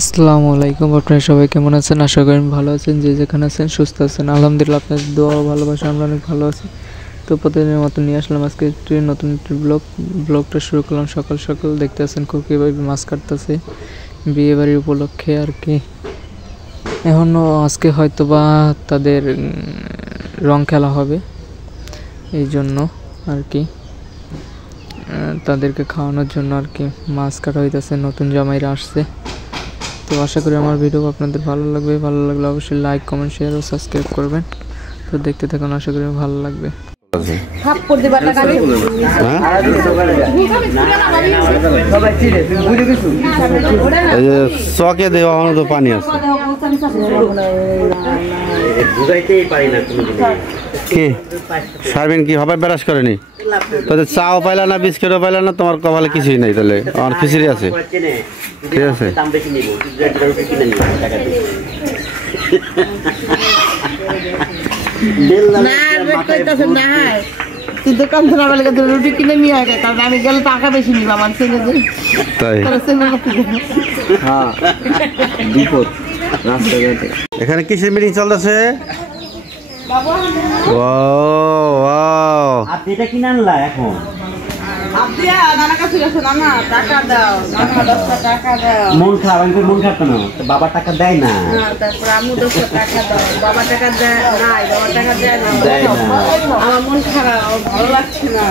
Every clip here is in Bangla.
আসসালামু আলাইকুম। আপনারা সবাই কেমন আছেন? আশা করি ভালো আছেন। যে যেখানে আছেন সুস্থ আছেন। আলহামদুলিল্লাহ, আপনাদের দোয়া ও ভালোবাসা আমরা অনেক ভালো আছি। তো প্রতিদিনের মতো নিয়ে আসলাম আজকে নতুন একটি ব্লগটা শুরু করলাম সকাল সকাল। দেখতে আছেন কীভাবে মাছ কাটতেছে বিয়ে বাড়ির উপলক্ষে আর কি। এখনও আজকে হয়তো বা তাদের রং খেলা হবে, এই জন্য আর কি তাদেরকে খাওয়ানোর জন্য আর কি মাছ কাটা হইতেছে। নতুন জামাইরা আসছে। তো আশা করি আমার ভিডিও আপনাদের ভালো লাগবে। ভালো লাগলে অবশ্যই লাইক, কমেন্ট, শেয়ার ও সাবস্ক্রাইব করবেন। তো দেখতে থাকুন, আশা করি ভালো লাগবে। চকে দেওয়া তো পানি আছে কি সারবেন কি হবে ব্যারাস করেনি তাদের চাও পাইলা না, বিস্কিটও পাইলা না, তোমার কপালে কিছুই নেই। তাহলে আমার খিচুড়ি আছে, ঠিক আছে। রুটি কিনে নিয়ে আগে, কারণ আমি গেলে টাকা বেশি নিব আমার ছেলে। তাই এখানে কিসের মিটিং চলতেছে? আপনি এটা কিনে আনলা এখন? মন খারাপ, আমি মন খারাপ কেন? বাবা টাকা দেয় না, বাবা টাকা দেয় নাই, বাবা টাকা দেয় না, আমার মন খারাপ, ভালো লাগছে না।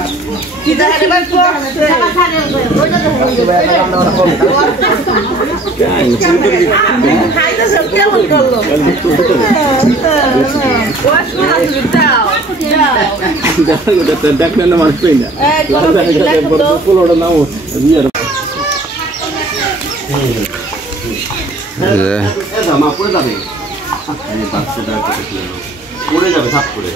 কেমন করলো দেখলেন না মানুষ পেয়ে না পোলোটা নাও পড়ে যাবে, পড়ে যাবে সাপ করে।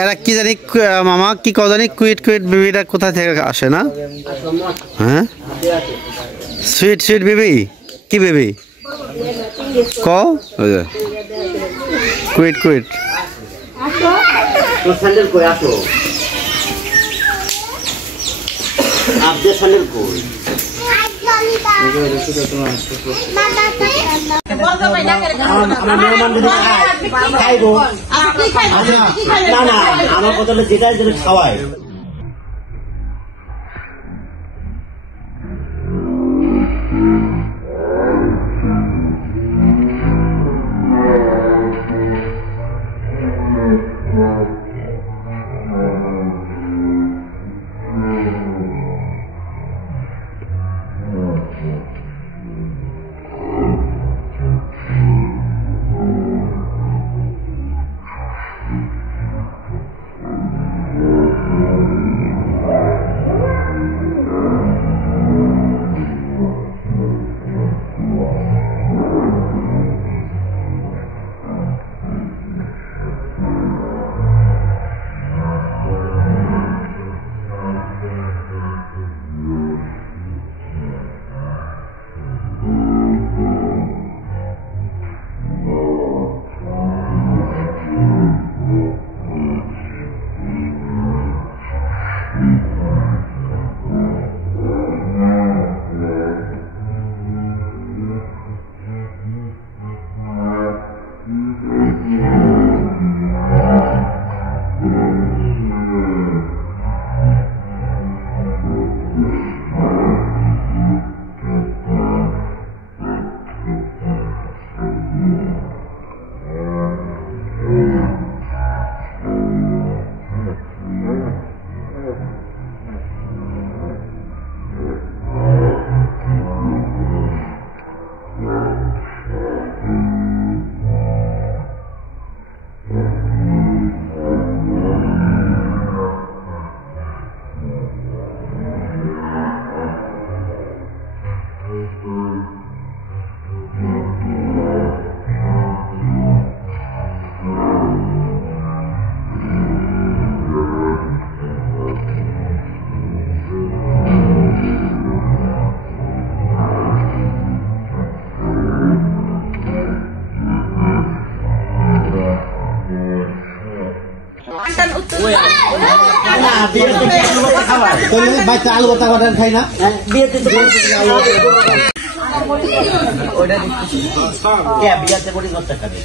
এরা কি জানি মামা কি ক জানি কুইট কুইট বেবিটা কোথা থেকে আসে না? হ্যাঁ, সুইট সুইট বেবি, কি বেবি ক কুইট কুইট। স্যান্ডেল কই আসো, আপনি স্যান্ডেল কই? না না, আমার কথা হলো যেটা খাওয়ায়। বাচ্চা আলু ভর্তা করেন খাই না বিয়েতে বিয়াতে বড়ি করতে খাবে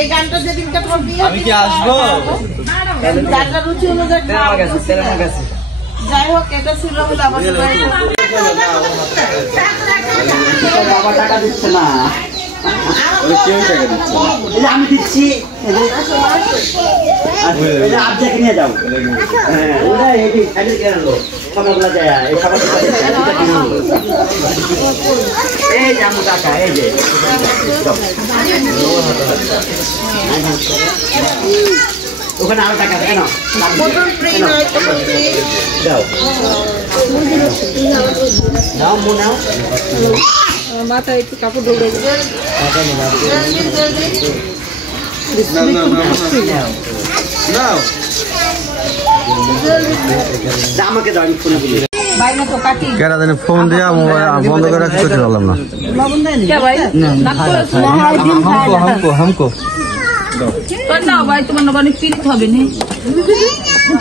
এই গানটা যেদিনকে তোমার বিয়ে আমি কি আসবো? গানটা রুচি অনুযায়ী যাই হোক এটা ছিল বলে আমার বাবা টাকা দিচ্ছে না কেউ টাকা দিচ্ছে আমি দিচ্ছি আপনি নিয়ে যাও হ্যাঁ ওরা এই খাবারগুলো যায় এই খাবার এই যে আমার টাকা এই যে ওখানে আরো টাকা কেন দাও দাও মনে মাথায় একটু কাপড় ঢুকে আমাকে দাও আমি ফোনে বলি বাইরে তো কাটি কেরা জানি ফোন দিয়া মোবাইল বন্ধ করে রাখতে পারলাম না লবণ দেন কে ভাই हमको তো না ভাই তোমার না অনেক পিরিত হবে নি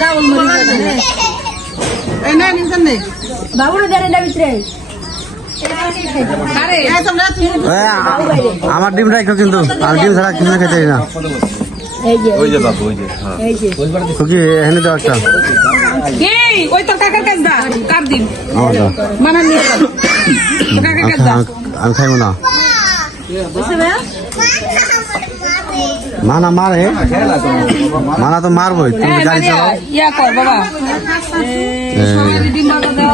ডাউল মরি যাবে এই না নিছেন নে বাবুর জানে না ভিতরে আরে এই তোমরা আমার ডিম রাখো কিন্তু আর ডিম ছাড়া কিছু খেতে না ওই যে বাবু ওই যে হ্যাঁ খুকি এখানে দাও একটা এই ওই তো কাকার কাছে দা কার দিন আমার দাও মানা নিয়ে যাও তো কাকার কাছে দা আমি খাইব না বুঝছ ভাই মানা মারে মানা তো মারবই তুমি গাড়ি চালাও ইয়া কর বাবা দিন বাবা দাও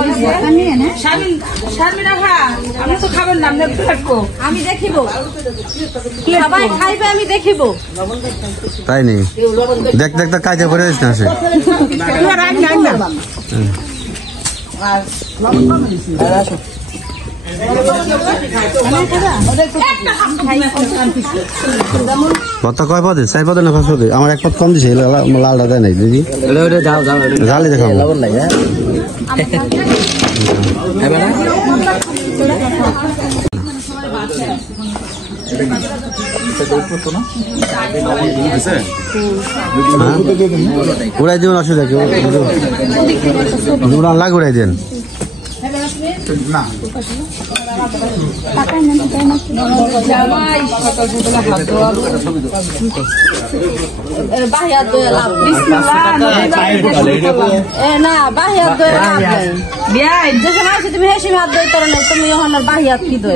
শারমিনা ভা আমি তো খাবেন না আমি দেখবো আমি দেখিব সবাই খাইবে আমি দেখিব তাই নেই দেখ দেখ তো কাজে করে দিস না সে ভর্তা কয় পদে? 4 পদে না 5 পদে? আমার 1 পদ কম দিছে, লালটা দেয় নাই দিদি। জালি দেখাবো। উড়াই দেবেন, অসুবিধা কি? উড়ান লাগ, উড়াই দেন। বাহিয়াত তুমি হেসে হাত দই তোর নাই, তুমি বাহিয়াত কি দই